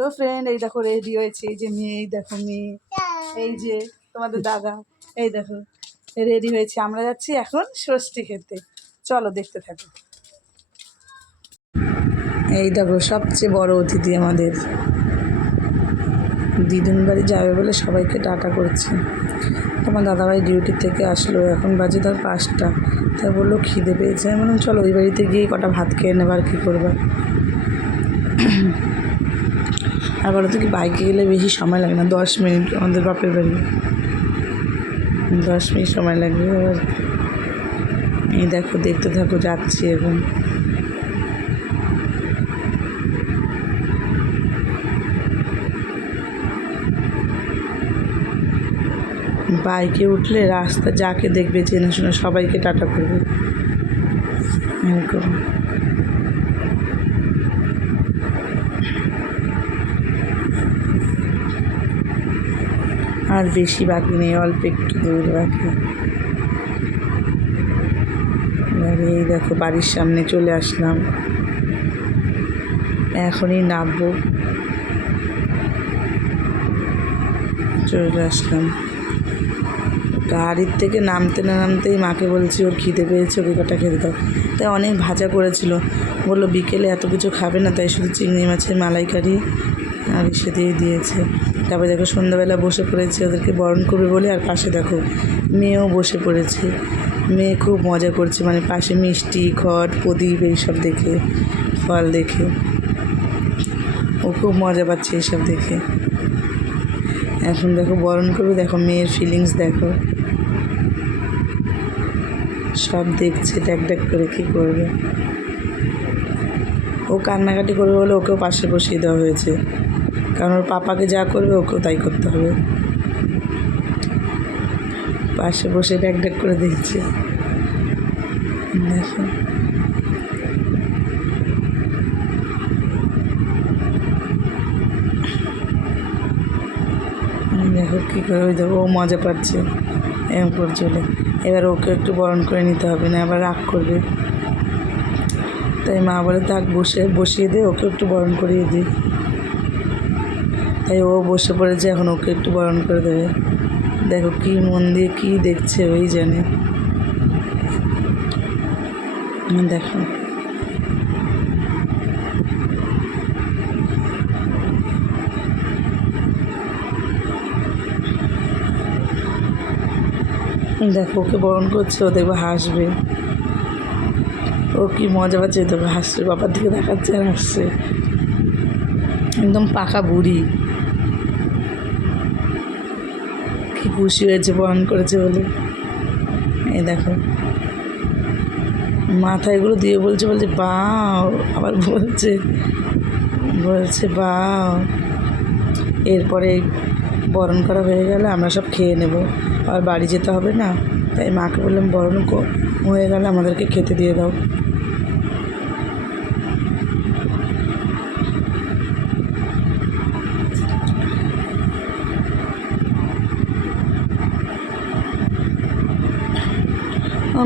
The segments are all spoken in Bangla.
হ্যালো ফ্রেন্ড এই দেখো রেডি হয়েছে। এই যে মেয়ে, এই দেখো মেয়ে। এই যে তোমাদের দাদা, এই দেখো রেডি হয়েছে। আমরা যাচ্ছি এখন ষষ্ঠী খেতে। চলো দেখতে থাকো। এই দেখো, সবচেয়ে বড় অতিথি আমাদের। দিদুন বাড়ি যাবে বলে সবাইকে টাটা করছে। তোমার দাদাভাই ডিউটি থেকে আসলো, এখন বাজে ধর পাঁচটা। তাই বলল, খিদে পেয়েছে। আমি বললাম, চলো ওই বাড়িতে গিয়ে কটা ভাত খেয়ে নেবার কী করবে। আর বলো তো কি, বাইকে গেলে বেশি সময় লাগে না? দশ মিনিট আমাদের বাপের বাড়ি। দশ মিনিট সময় লাগবে। আর এই দেখো, দেখতে থাকো, যাচ্ছি এখন। বাইকে উঠলে রাস্তা যাকে দেখবে চেনে শুনে সবাইকে টাটা করবে। এরকম আর বেশি বাকি নেই, অল্প একটু দূর বাকি এবারে এই দেখো, বাড়ির সামনে চলে আসলাম। এখনই নামবো। চলে আসলাম। গাড়ির থেকে নামতে না নামতেই মাকে বলছি, ওর খিদে পেয়েছে, ওকে কটা খেতে দাও। তাই অনেক ভাজা করেছিল। বলল, বিকেলে এত কিছু খাবে না, তাই শুধু চিংড়ি মাছের মালাইকারি আর এসে দিয়ে দিয়েছে। তারপরে দেখো সন্ধ্যাবেলা বসে পড়েছে, ওদেরকে বরণ করবে বলে, আর পাশে দেখো মেয়েও বসে পড়েছে। মেয়ে খুব মজা করছে মানে পাশে মিষ্টি ঘট প্রদীপ এইসব দেখে, ফল দেখে। ও খুব মজা পাচ্ছে এইসব দেখে। এখন দেখো বরণ করবে, দেখো মেয়ের ফিলিংস দেখো। সব দেখছে ড্যাক ড্যাক করে কী করবে। ও কান্নাকাটি করবে বলে ওকেও পাশে বসিয়ে দেওয়া হয়েছে। কারণ ওর পাপাকে যা করবে ওকেও তাই করতে হবে। পাশে বসে ড্যাক ড্যাক করে দেখছে। দেখো। কী করে ওই দেখো, ও মজা পাচ্ছে এরকম করে চলে। এবার ওকে একটু বরণ করে নিতে হবে, না আবার রাগ করবে। তাই মা বলে, থাক, বসে, বসিয়ে দে, ওকে একটু বরণ করিয়ে দিই তাই ও বসে পড়েছে, এখন ওকে একটু বরণ করে দেবে। দেখো কী মন দিয়ে কী দেখছে, ওই জানে। দেখো। দেখো, ওকে বরণ করছে, ও দেখবে হাসবে। ও কি মজা পাচ্ছে, দেখবে হাসছে, বাবার দিকে দেখাচ্ছে আর হাসছে। একদম পাকা বুড়ি কি খুশি হয়েছে, বরণ করেছে বলে। এই দেখো। মাথা এগুলো দিয়ে বলছে বলছে, বাও। আবার বলছে বলছে, বাও। এরপরে বরণ করা হয়ে গেলে আমরা সব খেয়ে নেব। আর বাড়ি যেতে হবে না, তাই মাকে বললাম, বরণ হয়ে গেলে আমাদেরকে খেতে দিয়ে দাও।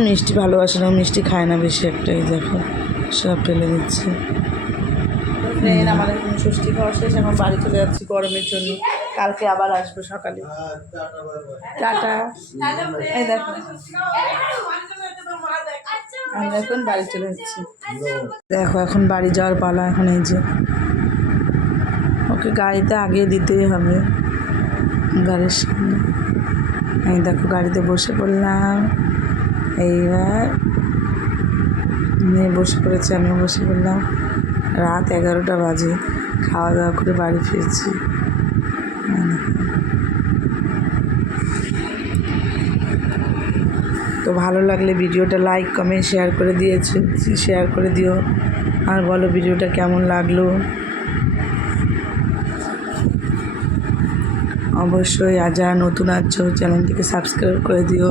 মিষ্টি ভালোবাসে না মিষ্টি খায় না বেশি একটাই দেখো সব ফেলে দিচ্ছে। ট্রেন আমাদের এখন ষষ্ঠী খাওয়া শেষ এখন বাড়ি চলে যাচ্ছি গরমের জন্য। কালকে আবার আসব সকালে। টাটা। এই দেখো। আমরা এখন বাড়ি চলে যাচ্ছি। দেখো এখন বাড়ি যাওয়ার পালা এখন এই যে। ওকে গাড়িতে আগে দিতেই হবে গাড়ির সামনে। এই দেখো গাড়িতে বসে পড়লাম। এইবার মেয়ে বসে পড়েছে, আমিও বসে পড়লাম। রাত এগারোটা বাজে খাওয়া দাওয়া করে বাড়ি ফিরছি। তো ভালো লাগলে ভিডিওটা লাইক কমেন্ট শেয়ার করে দিয়েছে শেয়ার করে দিও। আর বলো ভিডিওটা কেমন লাগল? অবশ্যই আর নতুন আছো চ্যানেলটিকে সাবস্ক্রাইব করে দিও।